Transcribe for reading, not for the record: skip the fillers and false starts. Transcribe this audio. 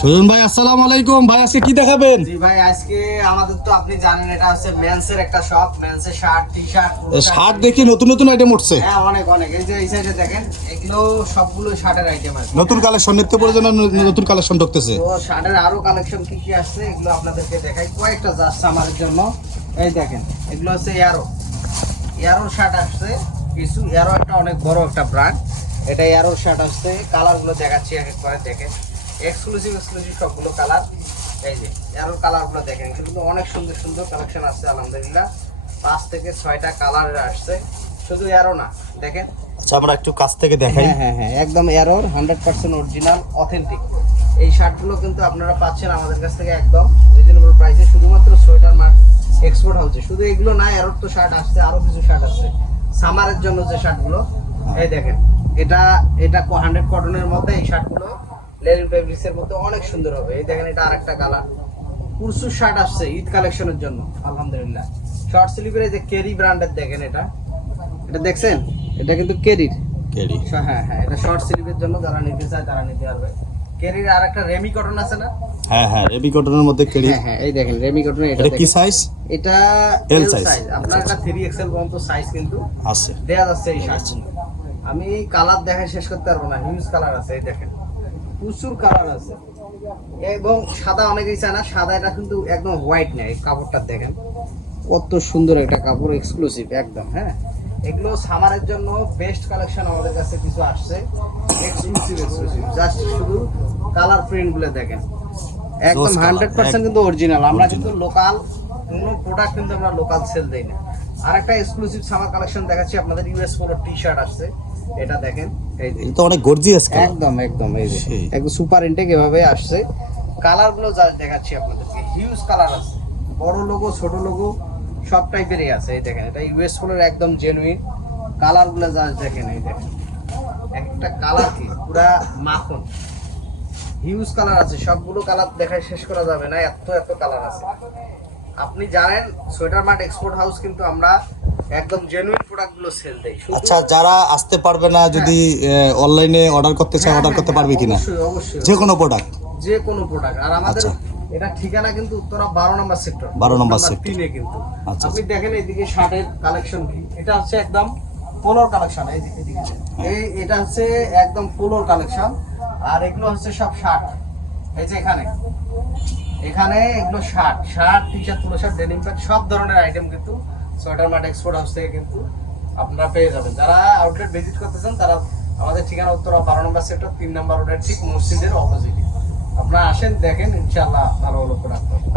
সুজন ভাই আসসালামু আলাইকুম। ভাই আজকে কি দেখাবেন? জি ভাই, আজকে আমাদের তো আপনি জানেন এটা হচ্ছে মেন্সের একটা শপ, মেন্সের শার্ট, টি-শার্ট, শার্ট দেখি নতুন নতুন আইটেম উঠছে। হ্যাঁ অনেক অনেক। এই যে এই সাইডে দেখেন, এগুলো সবগুলো শার্টের আইটেম আছে। নতুন কালেকশন নিত্য প্রয়োজনীয় নতুন কালেকশন ঢুকতেছে। তো শার্টের আরো কালেকশন কি কি আসছে এগুলো আপনাদেরকে দেখাই কয়েকটা জাস্ট আমার জন্য। এই দেখেন, এগুলো হচ্ছে এয়ারো শার্ট আসছে কিছু। এয়ারো একটা অনেক বড় একটা ব্র্যান্ড, এটা এয়ারো শার্ট আসছে। কালারগুলো দেখাচ্ছি এক এক করে দেখেন, এক্সক্লুসিভ সবগুলো কালার। এই যে এয়ারো কালারগুলো দেখেন, কিন্তু অনেক সুন্দর সুন্দর কালেকশন আসছে আলহামদুলিল্লাহ। 5 থেকে 6টা কালার আসছে, শুধু এয়ারো না দেখেন। আচ্ছা আমরা একটু কাছ থেকে দেখাই। হ্যাঁ একদম এয়ারোর 100% অরিজিনাল অথেন্টিক এই শার্টগুলো কিন্তু আপনারা পাচ্ছেন আমাদের কাছ থেকে একদম রিজনেবল প্রাইসে, শুধুমাত্র সোয়েটার মার্ট এক্সপোর্ট হচ্ছে। শুধু এগুলো না, এয়ারোর তো শার্ট আসছে, আরো কিছু শার্ট আসছে সামারের জন্য যে শার্টগুলো। এই দেখেন, এটা 100 কটনের মধ্যে এই শার্টগুলো লেনিন ফেব্রিক্সের মধ্যে অনেক সুন্দর হবে। এই দেখেন, এটা আরেকটা কালার প্রচুর শার্ট আসছে ঈদ কালেকশনের জন্য আলহামদুলিল্লাহ। শর্ট স্লিভের এই যে কেরি ব্র্যান্ডের দেখেন, এটা দেখছেন, এটা কিন্তু কেরির। হ্যাঁ এটা শর্ট স্লিভের জন্য যারা নিতে চায় তারা নিতে পারবে। কেরির আর একটা রেমি কটন আছে না? হ্যাঁ রেমি কটনের মধ্যে কেরি। হ্যাঁ এই দেখেন রেমি কটন। এটা কি সাইজ? এটা এল এল সাইজ। সাইজ। আপনার একটা 3XL পর্যন্ত সাইজ কিন্তু আছে, দেয়া যাচ্ছে এই শার্ট। আমি কালার দেখাই শেষ করতে পারবো না, হিউজ কালার আছে। এই দেখেন, প্রচুর কালার আছে। এবং সাদা অনেকেই চায় না, সাদা এটা কিন্তু একদম হোয়াইট না। এই কাপড়টা দেখেন কত সুন্দর একটা কাপড়, এক্সক্লুসিভ একদম। হ্যাঁ, এগুলো সামারের জন্য বেস্ট কালেকশন আমাদের কাছে কিছু আসছে, এক্সক্লুসিভ জাস্ট শুধু কালার প্রিন্ট গুলো দেখেন, একদম 100% কিন্তু অরিজিনাল। আমরা কিন্তু লোকাল কোনো প্রোডাক্ট কিন্তু আমরা লোকাল সেল দেই না। আর একটা এক্সক্লুসিভ সামার কালেকশন দেখাচ্ছি আপনাদের, ইউএস পোলো টি-শার্ট আসছে। এটা দেখেন, এই যে এটা অনেক গর্জিয়াস কালার। একদম এই যে একদম সুপার ইনটেক এভাবে আসছে। কালার গুলো যা দেখাচ্ছি আপনাদেরকে, হিউজ কালার আছে, বড় লোগো ছোট লোগো সব টাইপেরই আছে। এই দেখেন, এটা ইউএস পোলোর একদম জেনুইন কালার গুলো যা দেখেন। এই দেখেন, একটা কালার কি পুরা মাখন, হিউজ কালার আছে। সবগুলো কালার দেখায় শেষ করা যাবে না, এত কালার আছে। আপনি জানেন সোয়েটার মার্ট এক্সপোর্ট হাউস কিন্তু আমরা একদম জেনুইন প্রোডাক্ট গুলো সেল দেই। আচ্ছা যারা আসতে পারবে না, যদি অনলাইনে অর্ডার করতে চায় অর্ডার করতে পারবে কিনা? অবশ্যই যে কোনো প্রোডাক্ট। আর আমাদের এটা ঠিকানা কিন্তু উত্তরা 12 নম্বর সেক্টর, 12 নম্বর সেক্টর 3 কিন্তু। আচ্ছা আপনি দেখেন এইদিকে শার্টের কালেকশন কি, এটা হচ্ছে একদম পোলোর কালেকশন। এইদিকে এটা হচ্ছে একদম পোলোর কালেকশন। আর এগুলো হচ্ছে সব শার্ট। এই যে এখানে এগুলো shirt, T-shirt, polo shirt, denim pant সব ধরনের আইটেম কিন্তু সোয়েটার মার্ট এক্সপোর্ট হাউস থেকে কিন্তু আপনারা পেয়ে যাবেন। যারা আউটলেট ভিজিট করতে চান তারা আমাদের ঠিকানা উত্তরা 12 নম্বর সেক্টর 3 নম্বর রোডের ঠিক মসজিদের অপোজিটে। আপনারা আসেন, দেখেন, ইনশাআল্লাহ ভালো প্রোডাক্ট পাবেন।